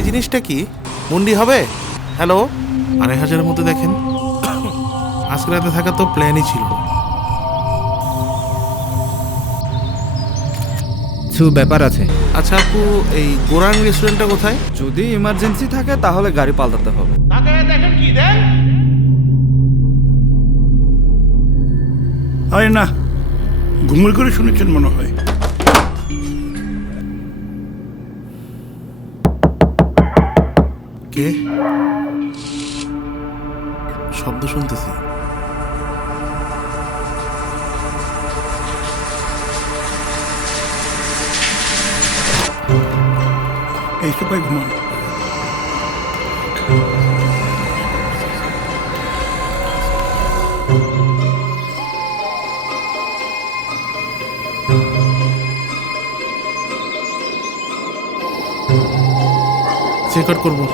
এই জিনিসটা কি মুন্ডি হবে? হ্যালো, 2,500-এর মধ্যে দেখেন। আজকে রাতে থাকা তো প্ল্যানই ছিল না। কিছু ব্যাপার আছে। আচ্ছা আপু, এই গোরাং রেস্টুরেন্টটা কোথায়? যদি ইমার্জেন্সি থাকে তাহলে গাড়ি পাল্টাতে হবে। দেখেন কি দেন। আরে না, ঘুমুর করে শুনেছেন মনে হয়। কে? শব্দ শুনতেছি। এই সবাই ঘুমান। চেক আউট করবো।